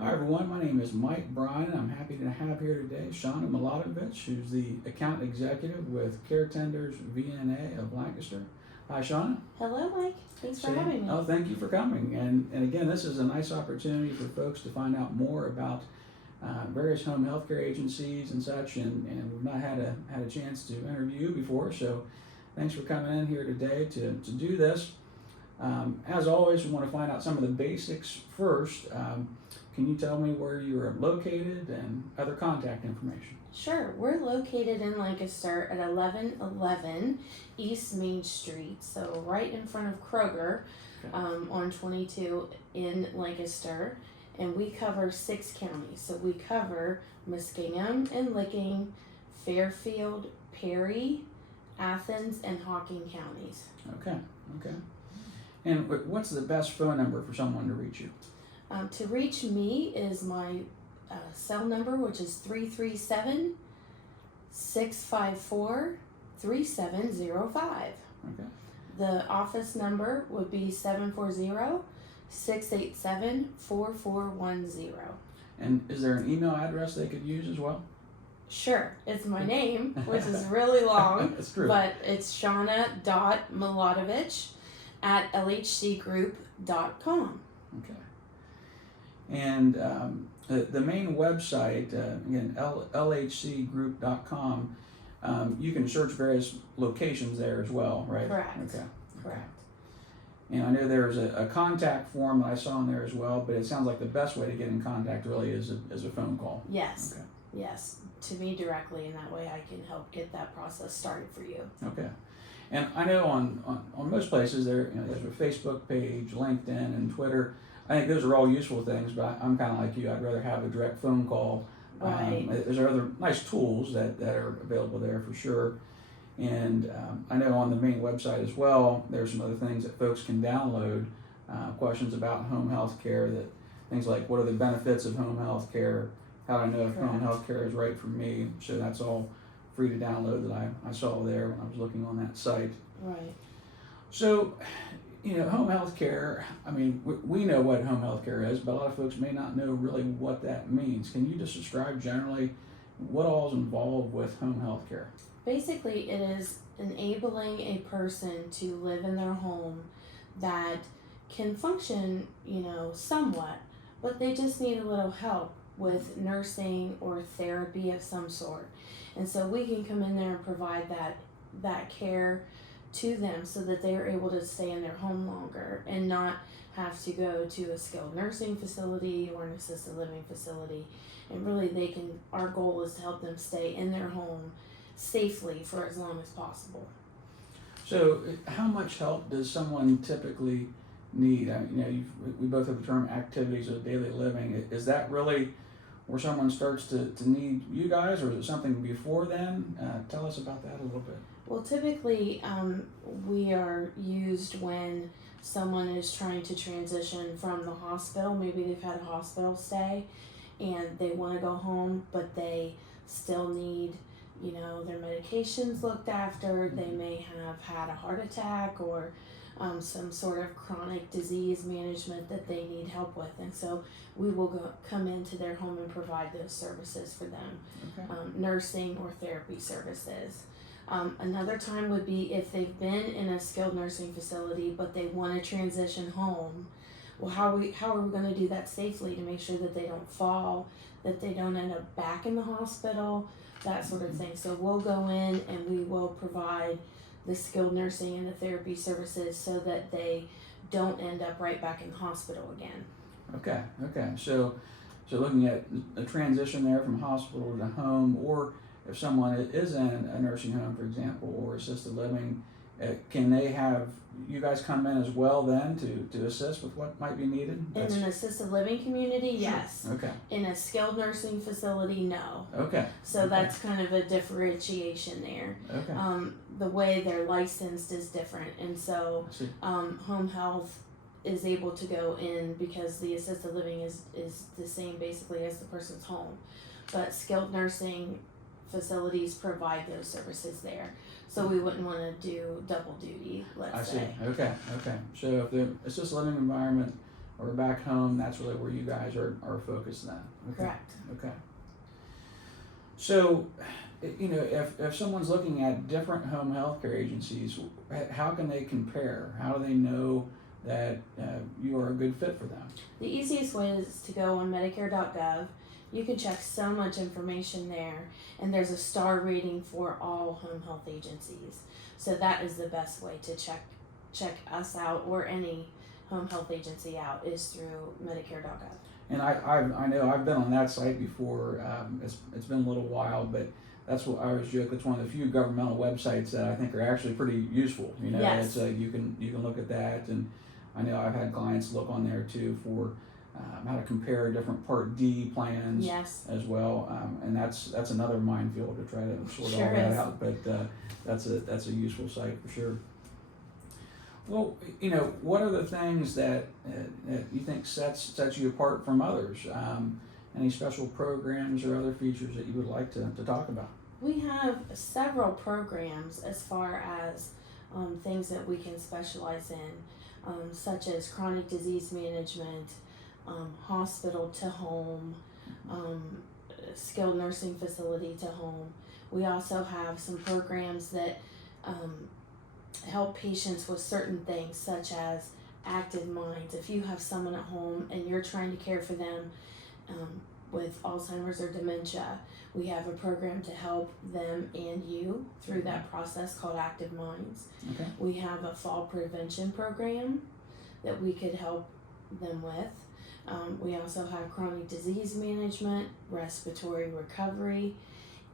Hi everyone, my name is Mike Bryan. I'm happy to have here today Shawna Milatovich, who's the account executive with Caretenders VNA of Lancaster. Hi Shawna. Hello Mike, thanks for having me. Oh, thank you for coming. And again, this is a nice opportunity for folks to find out more about various home health care agencies and such, and we've not had a chance to interview you before, so thanks for coming in here today to do this. As always, we want to find out some of the basics first. Can you tell me where you are located and other contact information? Sure, we're located in Lancaster at 1111 East Main Street, so right in front of Kroger, Okay. on 22 in Lancaster, and we cover 6 counties. So we cover Muskingum and Licking, Fairfield, Perry, Athens, and Hocking counties. Okay. And what's the best phone number for someone to reach you? To reach me is my cell number, which is 337-654-3705. Okay. The office number would be 740-687-4410. And is there an email address they could use as well? Sure, it's my name, which is really long, That's true. but it's shawna.milatovich@lhcgroup.com. Okay. And the main website, again, lhcgroup.com, you can search various locations there as well, right? Correct. Okay. Correct. And I know there's a contact form that I saw in there as well, but it sounds like the best way to get in contact really is a phone call. Yes. Okay. Yes, to me directly, and that way I can help get that process started for you. Okay. And I know on most places there's a Facebook page, LinkedIn, and Twitter. I think those are all useful things, but I'm kind of like you. I'd rather have a direct phone call. Right. There's other nice tools that are available there for sure. And I know on the main website as well, there's some other things that folks can download, questions about home health care, that things like what are the benefits of home health care, how do I know if home Correct. health care is right for me. So that's all free to download that I saw there when I was looking on that site. Right. So, home health care, I mean, we know what home health care is, but a lot of folks may not know really what that means. Can you just describe generally what all is involved with home health care? Basically, it is enabling a person to live in their home that can function, somewhat, but they just need a little help with nursing or therapy of some sort. And so we can come in there and provide that care to them so that they are able to stay in their home longer and not have to go to a skilled nursing facility or an assisted living facility. And really our goal is to help them stay in their home safely for as long as possible. So how much help does someone typically need? We both have the term activities of daily living. Is that really where someone starts to need you guys, or is it something before then? Tell us about that a little bit. Well, typically we are used when someone is trying to transition from the hospital. Maybe they've had a hospital stay and they want to go home, but they still need, their medications looked after. They may have had a heart attack or some sort of chronic disease management that they need help with, and so we will come into their home and provide those services for them. Okay. Nursing or therapy services. Another time would be if they've been in a skilled nursing facility but they want to transition home. Well, how are we going to do that safely to make sure that they don't fall, that they don't end up back in the hospital, that sort of thing. So we'll go in and we will provide the skilled nursing and the therapy services so that they don't end up right back in the hospital again. Okay. So looking at the transition there from hospital to home, or if someone is in a nursing home, for example, or assisted living, can they have you guys come in as well then to assist with what might be needed? In an assisted living community, Sure. yes. Okay. In a skilled nursing facility, no. Okay. So that's kind of a differentiation there. Okay. The way they're licensed is different, and so I see. home health is able to go in because the assisted living is the same basically as the person's home, but skilled nursing facilities provide those services there. So we wouldn't want to do double duty, let's say. I see. Okay. So if the assisted living environment or back home, that's really where you guys are focused then. Okay. Correct. Okay. So, if someone's looking at different home health care agencies, how can they compare? How do they know that you are a good fit for them? The easiest way is to go on Medicare.gov. You can check so much information there, and there's a star rating for all home health agencies. So that is the best way to check us out, or any home health agency out, is through Medicare.gov. And I know I've been on that site before. It's been a little while, but that's what I always joke. It's one of the few governmental websites that I think are actually pretty useful. Yes. It's you can look at that, and I know I've had clients look on there too for how to compare different Part D plans. Yes. As well, and that's another minefield to try to sort Sure all that is. out. But that's a useful site for sure. Well, what are the things that you think sets you apart from others? Any special programs or other features that you would like to talk about? We have several programs as far as things that we can specialize in, such as chronic disease management, hospital to home, skilled nursing facility to home. We also have some programs that help patients with certain things, such as active minds. If you have someone at home and you're trying to care for them with Alzheimer's or dementia, we have a program to help them and you through that process called Active Minds. Okay. We have a fall prevention program that we could help them with. We also have chronic disease management, respiratory recovery.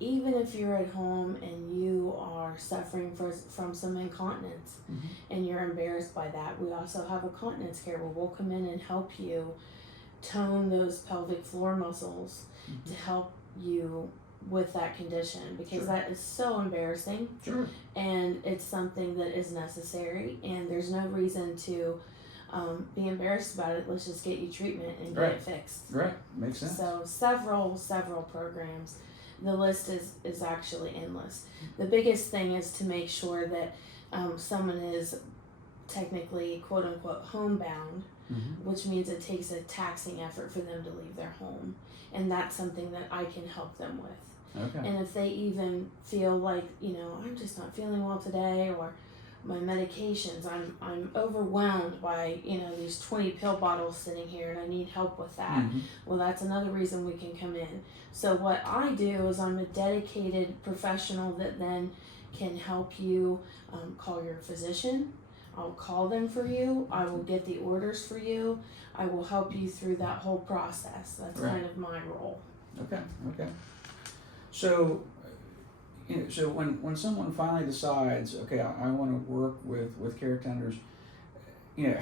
Even if you're at home and you are suffering from some incontinence and you're embarrassed by that, we also have a continence care where we'll come in and help you tone those pelvic floor muscles to help you with that condition, because that is so embarrassing. Sure. And it's something that is necessary, and there's no reason to be embarrassed about it. Let's just get you treatment and get it fixed. Right, makes sense. So several programs. The list is actually endless. The biggest thing is to make sure that someone is technically quote unquote homebound, which means it takes a taxing effort for them to leave their home, and that's something that I can help them with. Okay. And if they even feel like, I'm just not feeling well today, or my medications, I'm overwhelmed by, these 20 pill bottles sitting here and I need help with that. Well, that's another reason we can come in. So what I do is I'm a dedicated professional that then can help you call your physician. I'll call them for you. I will get the orders for you. I will help you through that whole process. That's kind of my role. Okay. So, so when someone finally decides, okay, I want to work with Caretenders,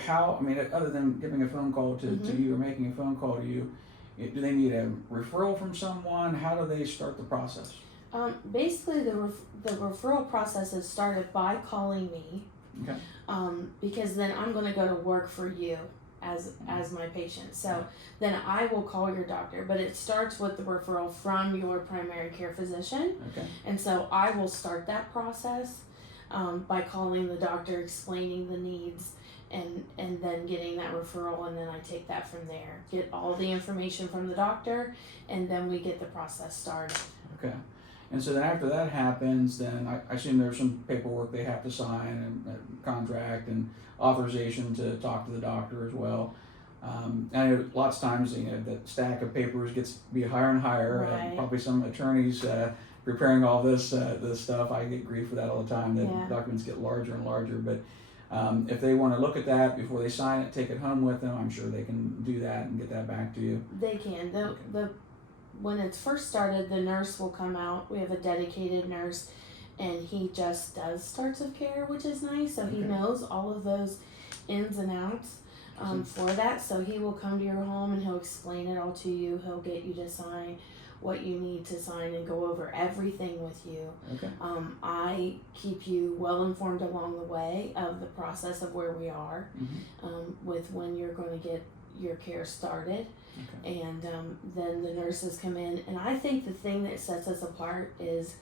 how, other than giving a phone call to you or making a phone call to you, do they need a referral from someone? How do they start the process? Basically, the referral process is started by calling me. Okay. Because then I'm going to go to work for you as my patient. So then I will call your doctor, but it starts with the referral from your primary care physician. Okay. And so I will start that process by calling the doctor, explaining the needs, and then getting that referral, and then I take that from there. Get all the information from the doctor, and then we get the process started. Okay. And so then after that happens, then I assume there's some paperwork they have to sign, and a contract and authorization to talk to the doctor as well. I know lots of times, the stack of papers gets to be higher and higher. Right. Probably some attorneys preparing all this stuff, I get grief for that all the time. The documents get larger and larger. But if they want to look at that before they sign it, take it home with them, I'm sure they can do that and get that back to you. They can. When it's first started, the nurse will come out. We have a dedicated nurse, and he just does starts of care, which is nice. So he knows all of those ins and outs for that. So he will come to your home and he'll explain it all to you. He'll get you to sign what you need to sign and go over everything with you. Okay. I keep you well informed along the way of the process of where we are, with when you're going to get your care started. Okay. And then the nurses come in, and I think the thing that sets us apart is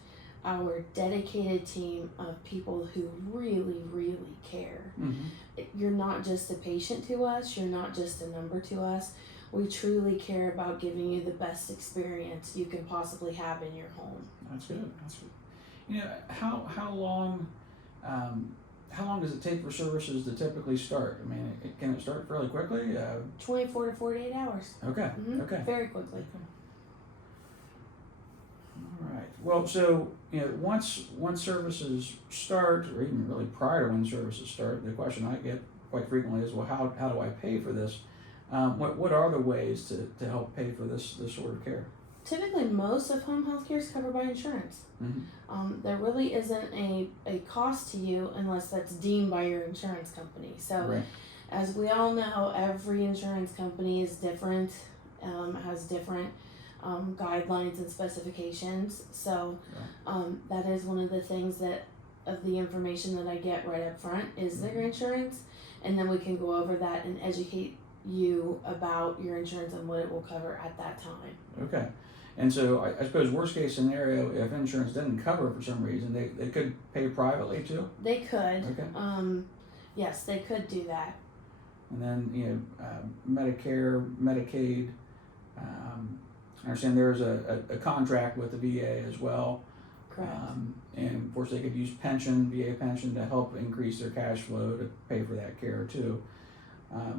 our dedicated team of people who really, really care. You're not just a patient to us, you're not just a number to us. We truly care about giving you the best experience you can possibly have in your home. That's good. That's good. You know, how long does it take for services to typically start? I mean, can it start fairly quickly? 24 to 48 hours. Okay. Okay. Very quickly. All right. Well, so once services start, or even really prior to when services start, the question I get quite frequently is, well, how do I pay for this? What are the ways to help pay for this sort of care? Typically, most of home health care is covered by insurance. There really isn't a cost to you unless that's deemed by your insurance company. So, Right. as we all know, every insurance company is different, has different guidelines and specifications. So, that is one of the things that of the information that I get right up front is their insurance, and then we can go over that and educate you about your insurance and what it will cover at that time. Okay. And so I suppose worst case scenario, if insurance didn't cover for some reason, they could pay privately too? They could. Okay. Yes, they could do that. And then, Medicare, Medicaid, I understand there's a contract with the VA as well. Correct. And of course they could use VA pension to help increase their cash flow to pay for that care too.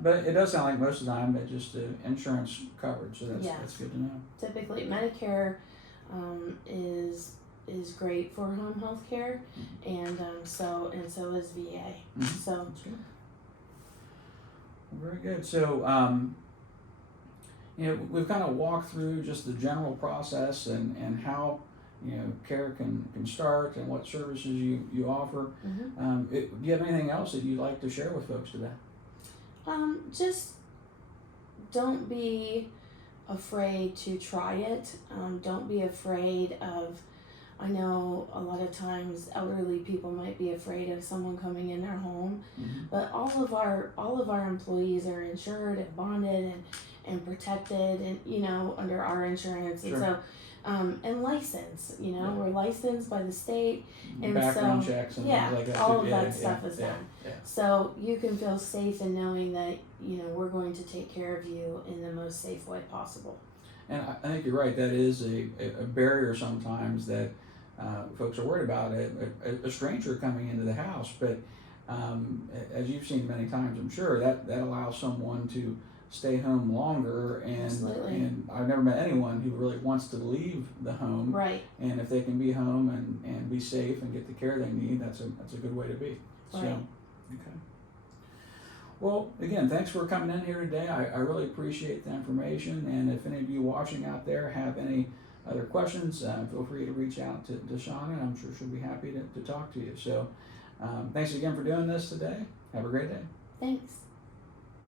But it does sound like most of the time it's just insurance coverage, so that's good to know. Typically, Medicare is great for home health care, and so is VA. So that's good. Very good. So we've kind of walked through just the general process and how care can start and what services you offer. Do you have anything else that you'd like to share with folks today? Just don't be afraid to try it. Don't be afraid of, I know a lot of times elderly people might be afraid of someone coming in their home, but all of our employees are insured and bonded and protected and, under our insurance. Sure. And so, and licensed, we're licensed by the state. And background checks and things like that. All too. of that stuff is done. Yeah. So you can feel safe in knowing that, we're going to take care of you in the most safe way possible. And I think you're right. That is a barrier sometimes that folks are worried about a stranger coming into the house. But as you've seen many times, I'm sure that allows someone to stay home longer, and I've never met anyone who really wants to leave the home. Right. And if they can be home and be safe and get the care they need, that's a good way to be. Right. So, okay. Well, again, thanks for coming in here today. I really appreciate the information, and if any of you watching out there have any other questions, feel free to reach out to Shawna, and I'm sure she'll be happy to talk to you. So, thanks again for doing this today. Have a great day. Thanks.